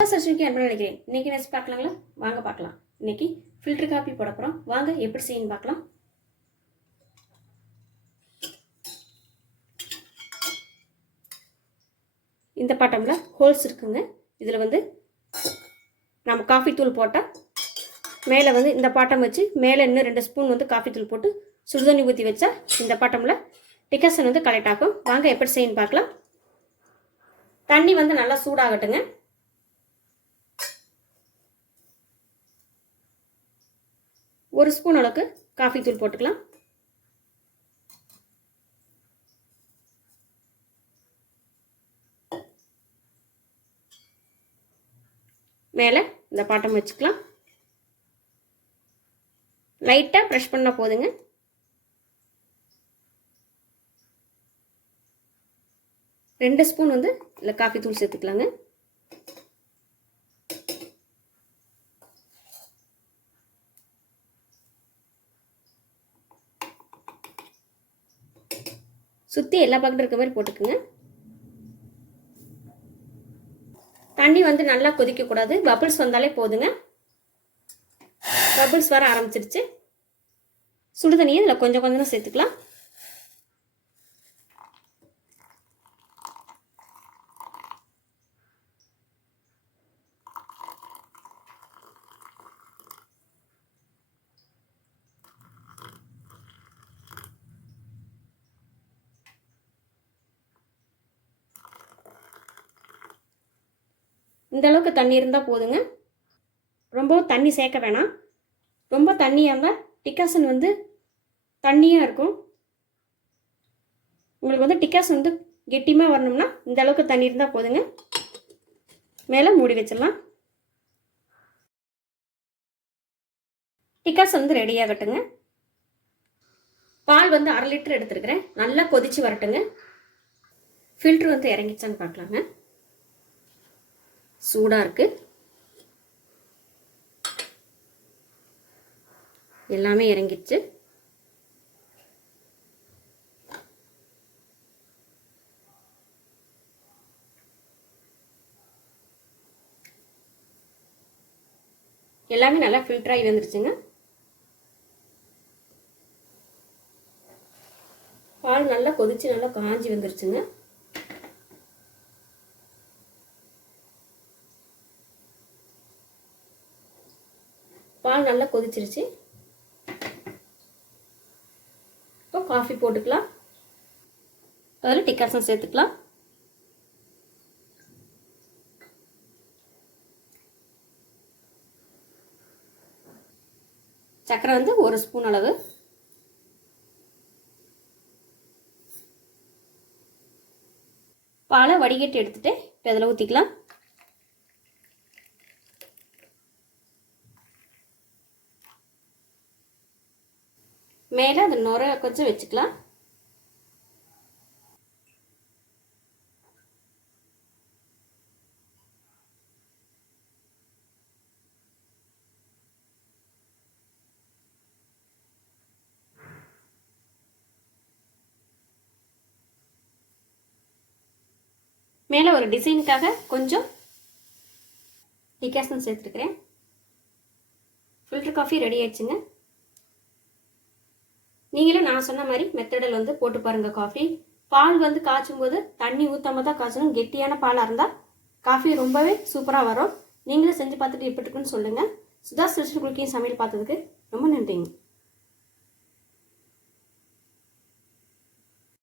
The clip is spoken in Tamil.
சர்ச்சுக்கு அன்பு நினைக்கிறேன் இன்னைக்கு நெக்ஸ்ட் பார்க்கலாங்களா? வாங்க பார்க்கலாம். இன்னைக்கு ஃபில்டர் காப்பி போட போகிறோம் வாங்க எப்படி செய்யணும் பார்க்கலாம். இந்த பாட்டமில் ஹோல்ஸ் இருக்குங்க. இதில் வந்து நம்ம காஃபி தூள் போட்டால் மேலே வந்து இந்த பாட்டம் வச்சு மேலே இன்னும் ரெண்டு ஸ்பூன் வந்து காஃபி தூள் போட்டு சுடுதண்ணி ஊற்றி வச்சா இந்த பாட்டமில் டிகசன் வந்து கலெக்ட் ஆகும். வாங்க எப்படி செய்யணும் பார்க்கலாம். தண்ணி வந்து நல்லா சூடாகட்டுங்க. ஒரு ஸ்பூன் அளவுக்கு காஃபி தூள் போட்டுக்கலாம். மேலே இந்த பாட்டம் வச்சுக்கலாம். லைட்டாக ப்ரெஷ் பண்ணால் போதுங்க. ரெண்டு ஸ்பூன் வந்து இல்லை காஃபி தூள் சேர்த்துக்கலாங்க. சுற்றி எல்லா பக்கத்தில் இருக்க மாதிரி போட்டுக்குங்க. தண்ணி வந்து நல்லா கொதிக்கக்கூடாது பபிள்ஸ் வந்தாலே போதுங்க. பபிள்ஸ் வர ஆரம்பிச்சிருச்சு. சுடு தண்ணியை இதில் கொஞ்சம் கொஞ்சமாக சேர்த்துக்கலாம். இந்த அளவுக்கு தண்ணி இருந்தால் போதுங்க. ரொம்ப தண்ணி சேர்க்க வேணாம். ரொம்ப தண்ணியாக இருந்தால் டிக்காசன் வந்து தண்ணியாக இருக்கும். உங்களுக்கு வந்து டிக்காசன் வந்து கெட்டியமாக வரணும்னா இந்த அளவுக்கு தண்ணி இருந்தால் போதுங்க. மேலே மூடி வச்சிடலாம். டிக்காஸ் வந்து ரெடி ஆகட்டுங்க. பால் வந்து அரை லிட்டர் எடுத்துருக்கிறேன். நல்லா கொதிச்சு வரட்டுங்க. ஃபில்ட்ரு வந்து இறங்கிச்சான்னு பார்க்கலாங்க. சூடாக இருக்குது எல்லாமே இறங்கிடுச்சு. எல்லாமே நல்லா ஃபில்டர் ஆகி வந்துருச்சுங்க. பால் நல்லா கொதிச்சு நல்லா காஞ்சி வந்துருச்சுங்க. பால் நல்லா கொதிச்சிருச்சு. இப்போ காஃபி போட்டுக்கலாம். அதில் டிக்காசன் சேர்த்துக்கலாம். சர்க்கரை வந்து ஒரு ஸ்பூன் அளவு. பாலை வடிகட்டி எடுத்துட்டு இப்போ இதில் ஊற்றிக்கலாம் மேலே அந்த நுர கொஞ்சம் வச்சுக்கலாம். மேலே ஒரு டிசைனுக்காக கொஞ்சம் டிகாசன் சேர்த்துருக்குறேன். ஃபில்டர் காஃபி ரெடி ஆயிடுச்சுங்க. நீங்களும் நான் சொன்ன மாதிரி மெத்தடில் வந்து போட்டு பாருங்கள் காஃபி பால் வந்து காய்ச்சும் போது தண்ணி ஊற்றாம தான் காய்ச்சணும். கெட்டியான பாலாக இருந்தால் காஃபி ரொம்பவே சூப்பராக வரும். நீங்களும் செஞ்சு பார்த்துட்டு எப்படி இருக்குன்னு சொல்லுங்கள் சுதா சிஸ்டர் குளிக்கையும் சமையல் பார்த்ததுக்கு ரொம்ப நன்றிங்க.